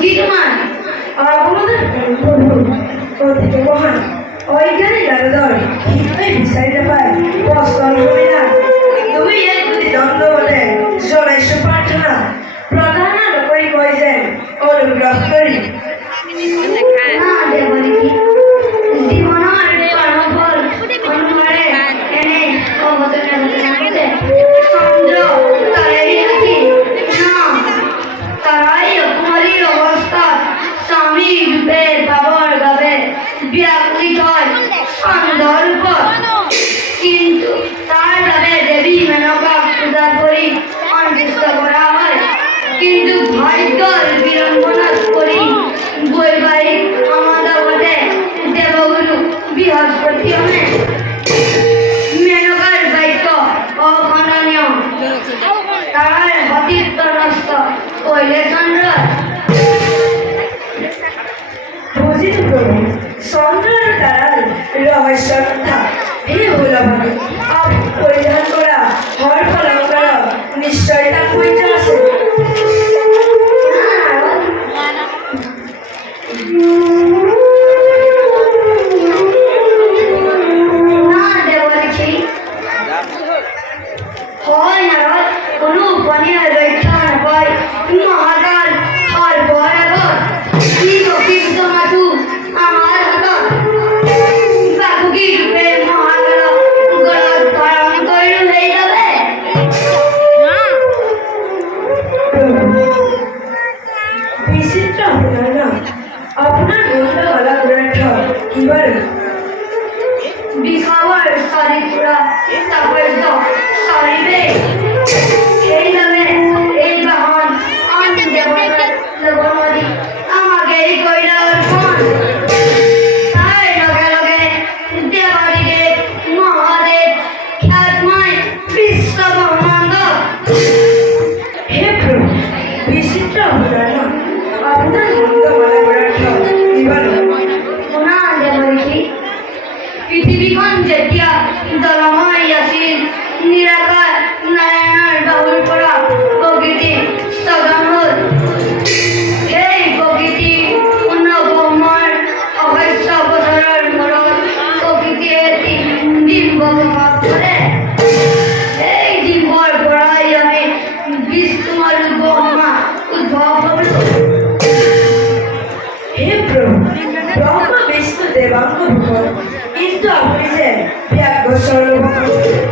বুদ্ধিমান আগমনের প্রভু থেকে মহান অজ্ঞানী দাদাদর হিতই বিচারিতে পায় বস্তন হবে না তুমি এই দুটি দ্বন্দ্ব বলে জনাইছো প্রার্থনা প্রধান নকৰি কয় যে অনুগ্ৰহ কৰি না দেবনী জীৱনৰ কৰ্মফল অনুসাৰে এনে অৱতৰণে ঘটে চন্দ্ৰ তাৰেই নাকি না তারাই কুমারীর অবস্থাত স্বামী রূপে পাবার বাবে ব্যাকুলিত হয় সন্দর্ভ কিন্তু তার বাবে দেবী মেনকা পূজা করি সন্তুষ্ট করা হয় কিন্তু ভাগ্যর বিড়ম্বনা করি বৈবাহিক আমাদাবতে দেবগুরু বৃহস্পতি হনে মেনকার বাক্য অখণ্ডনীয় তার অতীত নষ্ট কইলে চন্দ্র বুঝিত প্রভু চন্দ্ৰৰ দ্বাৰাই ৰহস্যৰ কথা এই ভুলভাৱে পৰিধান কৰা হৰ ফলংকৰ নিশ্চয়তা পইতা আছে না দেবর্ষি হয় নারদ কোনো উপনিয়া রক্ষা নপায় মহাকাল আর বরাবর কি অভিজ্ঞ মাথু আমার হাতত বাকুকি রূপে মহাকাল গড়ত ধারণ করিল হয়ে যাবে বিচিত্ৰ আপোনাৰ ন আপোনাৰ মন্দ গলা গ্ৰন্থ কিবাৰ বিখাওয়ার শরীরা তাপর্য শরীরে এই নামে এই বাহন অন দেবনদী আমাকে এই কইলার ফোন তাই লগে লগে দেবাদিকে মহাদেব খ্যাতময় বিশ্ব ব্রহ্মাণ্ড হে প্ৰভু বিচিত্ৰ আপোনাৰ ন আপোনাৰ মন্দ গলা গ্ৰন্থ কিবাৰ পুনা দেবরিষি পৃথিবীখন যেতিয়া জলময় আছিল নিৰাকাৰ নাৰায়ণৰ বাহুৰ পৰা প্ৰকৃতি স্থগন হ'ল সেই প্ৰকৃতি ব্ৰহ্মৰ অৱশ্য বছৰৰ মূৰত প্ৰকৃতিয়ে ডিম্ব ধৰে সেই ডিম্বৰ পৰাই আমি বিষ্ণু আৰু ব্ৰহ্মা উদ্ভৱ হ'লো হে প্ৰভু ব্ৰহ্ম বিষ্ণু দেৱাংগ ভূষণ কিন্তু আপুনি যে ব্যাঘ্ৰ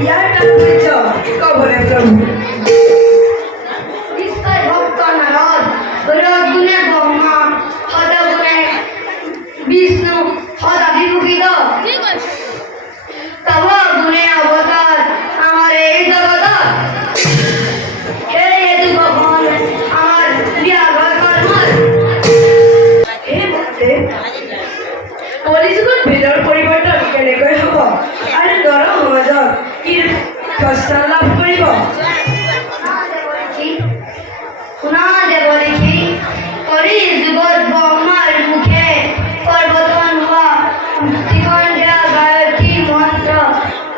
ইয়াৰ তাৎপৰ্য কবলে প্ৰভু নিশ্চয় ভক্ত নারদ রজগুণে ব্রহ্মা সদগুণে বিষ্ণু সদাভিমুখিত তব গুণে অবতার আমার এই জগত সেই হেতু ভগবান আমার ব্যাঘ্র কর্মর হে ভক্তে কলিযুগত বেদৰ পৰিৱৰ্তন কেনেকৈ হ'ব আৰু নৰ সমাজত কি প্ৰস্থান লাভ কৰিব শুনা দেবরিষি কলি যুগত ব্রহ্মার মুখে পর্বতন হওয়া ত্রিকণ্ঠা গায়ত্রী মন্ত্র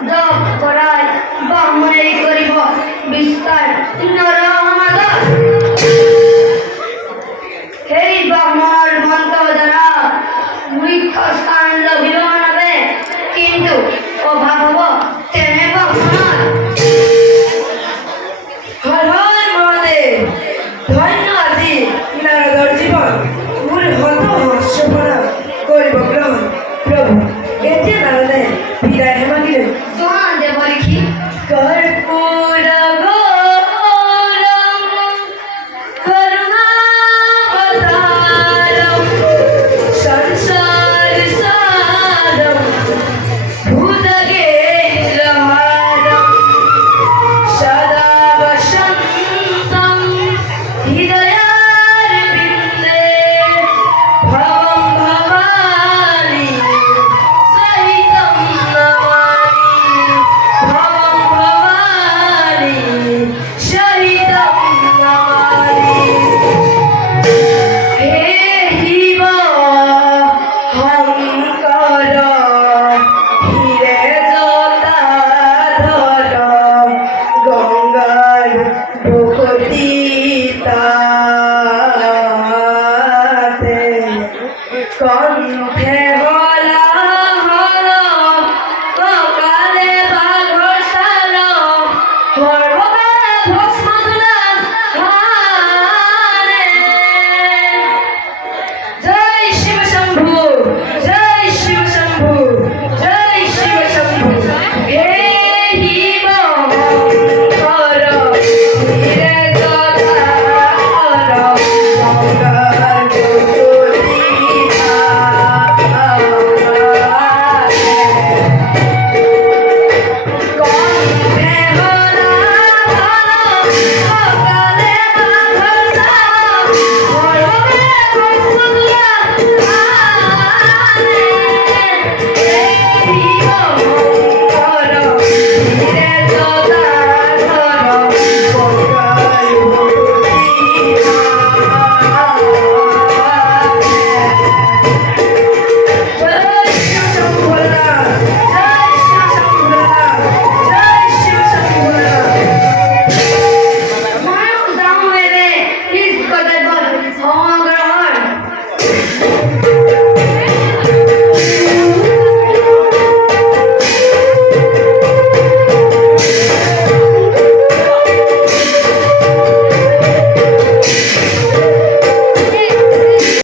জপ করায় ব্রাহ্মণেরই করিব বিস্তার নরসমাজ সেই ব্রাহ্মণৰ মন্ত্র দ্বারা বৃক্ষ স্থান লভিব হবে কিন্তু অভাৱ হ'ব তেনে ব্রাহ্মণৰ হৰ হৰ মহাদেৱ ধন্য আজি নাৰদৰ জীৱন মোৰ হত হৰ্ষ